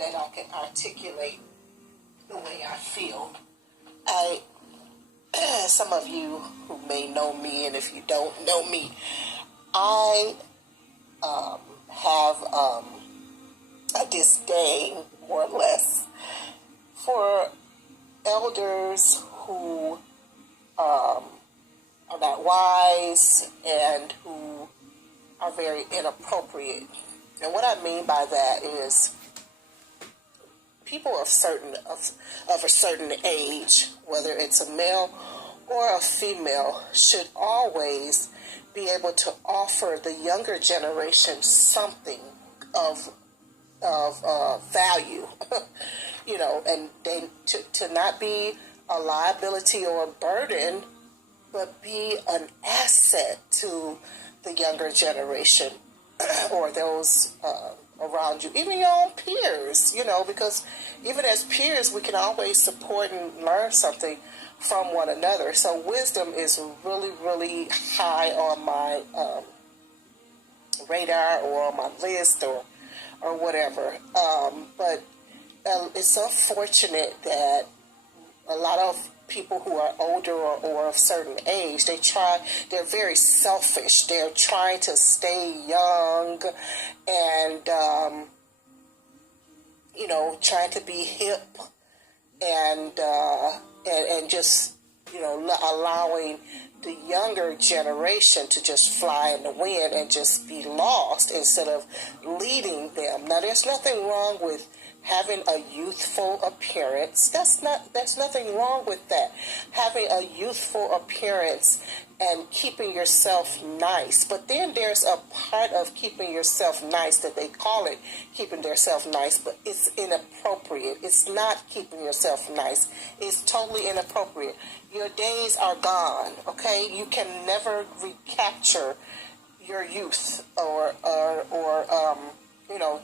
that I can articulate the way I feel. Some of you who may know me, and if you don't know me, I have a disdain, more or less, for elders who are not wise and who are very inappropriate. And what I mean by that is people of a certain age, whether it's a male or a female, should always be able to offer the younger generation something of value, and they to not be a liability or a burden, but be an asset to the younger generation or those around you, even your own peers, because even as peers, we can always support and learn something from one another. So wisdom is really, really high on my radar or on my list or whatever. But it's unfortunate that a lot of people who are older or of certain age, they're very selfish. They're trying to stay young and, trying to be hip and just, allowing the younger generation to just fly in the wind and just be lost instead of leading them. Now, there's nothing wrong with having a youthful appearance. There's nothing wrong with that. Having a youthful appearance and keeping yourself nice. But then there's a part of keeping yourself nice that they call it keeping yourself nice, but it's inappropriate. It's not keeping yourself nice. It's totally inappropriate. Your days are gone, okay? You can never recapture your youth or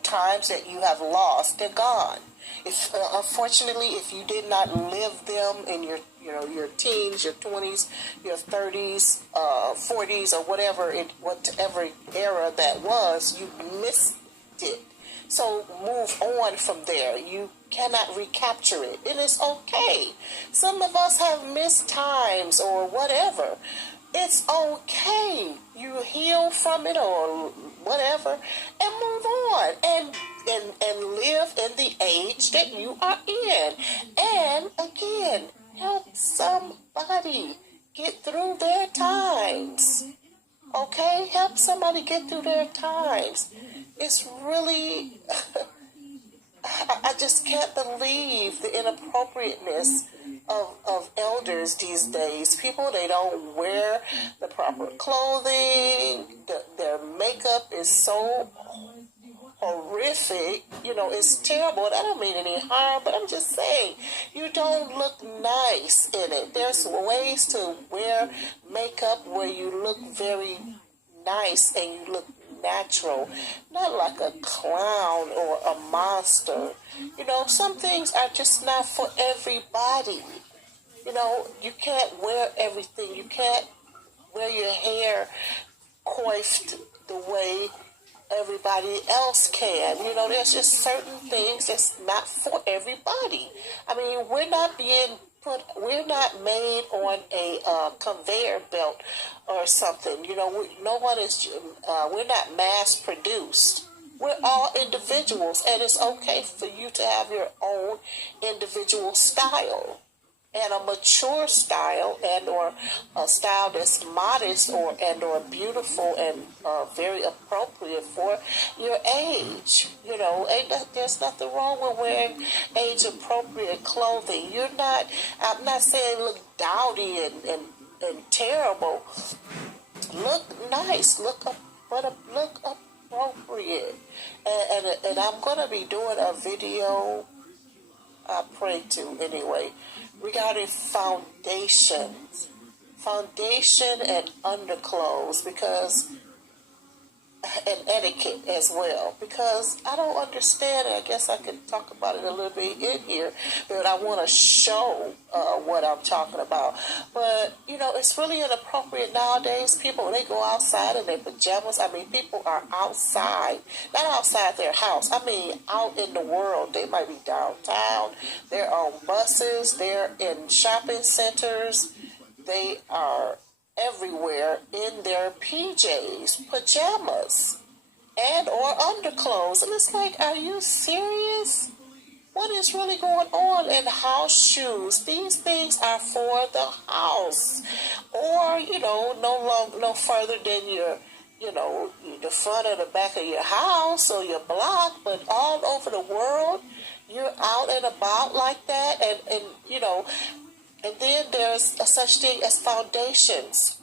times that you have lost. They're gone. If unfortunately, if you did not live them in your teens, your 20s, your 30s, 40s, or whatever era that was, you missed it. So move on from there. You cannot recapture it. It is okay. Some of us have missed times or whatever. It's okay. You heal from it or whatever and move on and live in the age that you are in. And again, help somebody get through their times. Okay? Help somebody get through their times. It's really, I just can't believe the inappropriateness of elders these days. People, they don't wear the proper clothing. Their makeup is so horrific. It's terrible. I don't mean any harm, but I'm just saying, you don't look nice in it. There's ways to wear makeup where you look very nice and you look natural, not like a clown or a monster. Some things are just not for everybody. You can't wear everything. You can't wear your hair coiffed the way everybody else can. There's just certain things that's not for everybody. I mean, we're not made on a conveyor belt or something. We're not mass produced. We're all individuals, and it's okay for you to have your own individual style, and a mature style, and or a style that's modest or beautiful and very appropriate for your age. There's nothing wrong with wearing age appropriate clothing. I'm not saying look dowdy and terrible. Look nice. Look appropriate. And I'm gonna be doing a video, I pray to anyway, regarding foundation and underclothes, because and etiquette as well, because I don't understand it. I guess I can talk about it a little bit in here, but I want to show what I'm talking about. But, it's really inappropriate nowadays. People, they go outside in their pajamas. I mean, people are outside, not outside their house. I mean, out in the world. They might be downtown. They're on buses. They're in shopping centers. They are everywhere in their PJs, pajamas, and or underclothes. And it's like, are you serious? What is really going on? And house shoes, these things are for the house. Or, no further than the front or the back of your house or your block, but all over the world, you're out and about like that. And then there's a such thing as foundations.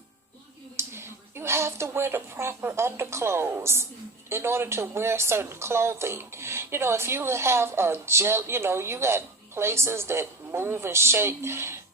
You have to wear the proper underclothes in order to wear certain clothing. If you have you got places that move and shake,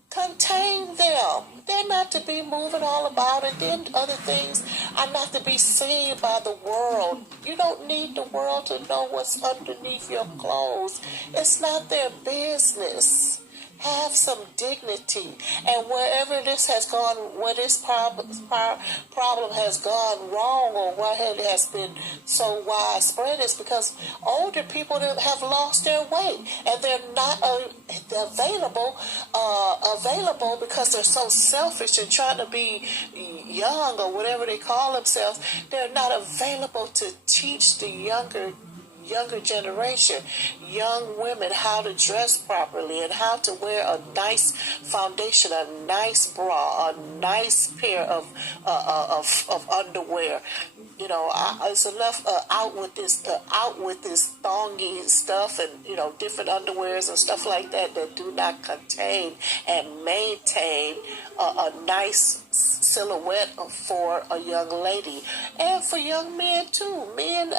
contain them. They're not to be moving all about, and then other things are not to be seen by the world. You don't need the world to know what's underneath your clothes. It's not their business. Have some dignity. And wherever this has gone, where this problem has gone wrong, or why it has been so widespread, is because older people have lost their way, and they're not available because they're so selfish and trying to be young or whatever they call themselves. They're not available to teach the younger generation, young women, how to dress properly and how to wear a nice foundation, a nice bra, a nice pair of underwear. It's enough out with this thongy stuff and different underwears and stuff like that do not contain and maintain a nice silhouette for a young lady, and for young men too. Men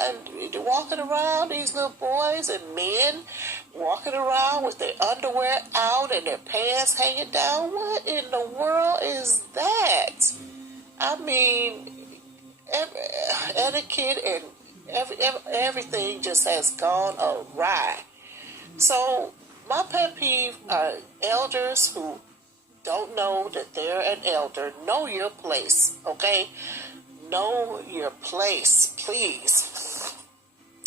walking around, these little boys and men walking around with their underwear out and their pants hanging down. What in the world is that? I mean, etiquette and everything just has gone awry. So my pet peeve are elders who don't know that they're an elder. Know your place, okay? Know your place, please.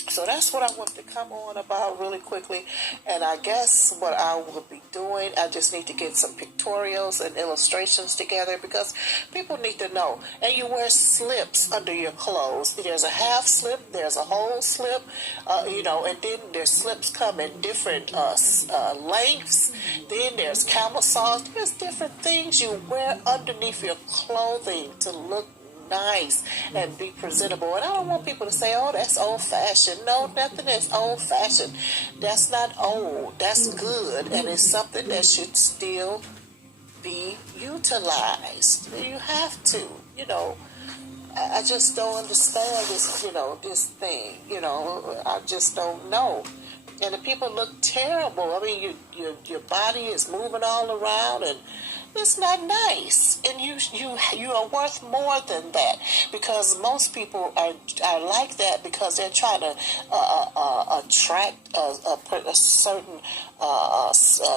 So that's what I want to come on about really quickly. And I guess what I will be doing, I just need to get some pictorials and illustrations together, because people need to know. And you wear slips under your clothes. There's a half slip, there's a whole slip, and then there's slips come in different lengths. Then there's camisole. There's different things you wear underneath your clothing to look nice and be presentable. And I don't want people to say, oh, that's old-fashioned. No, nothing is old-fashioned. That's not old. That's good. And it's something that should still be utilized. You have to, I just don't understand this, this thing. I just don't know. And the people look terrible. I mean, your body is moving all around, and it's not nice. And you are worth more than that, because most people are like that because they're trying to attract a certain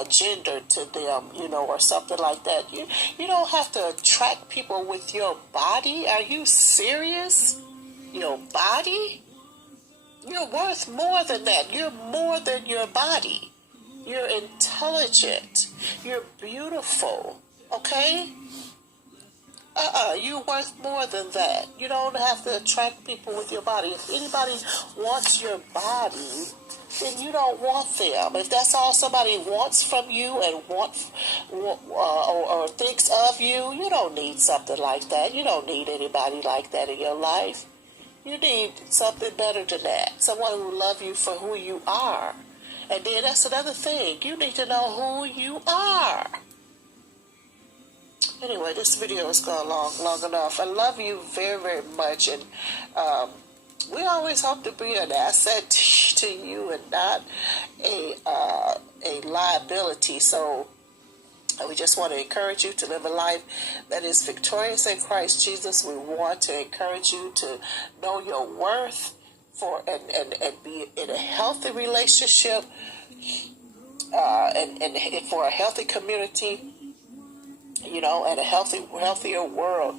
gender to them, or something like that. You don't have to attract people with your body. Are you serious? Your body? You're worth more than that. You're more than your body. You're intelligent. You're beautiful. Okay? You're worth more than that. You don't have to attract people with your body. If anybody wants your body, then you don't want them. If that's all somebody wants from you and or thinks of you, you don't need something like that. You don't need anybody like that in your life. You need something better than that. Someone who loves you for who you are. And then that's another thing. You need to know who you are. Anyway, this video has gone long enough. I love you very, very much. And we always hope to be an asset to you and not a liability. So And we just want to encourage you to live a life that is victorious in Christ Jesus. We want to encourage you to know your worth and be in a healthy relationship and for a healthy community, and a healthier world.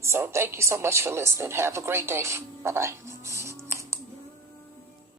So thank you so much for listening. Have a great day. Bye-bye.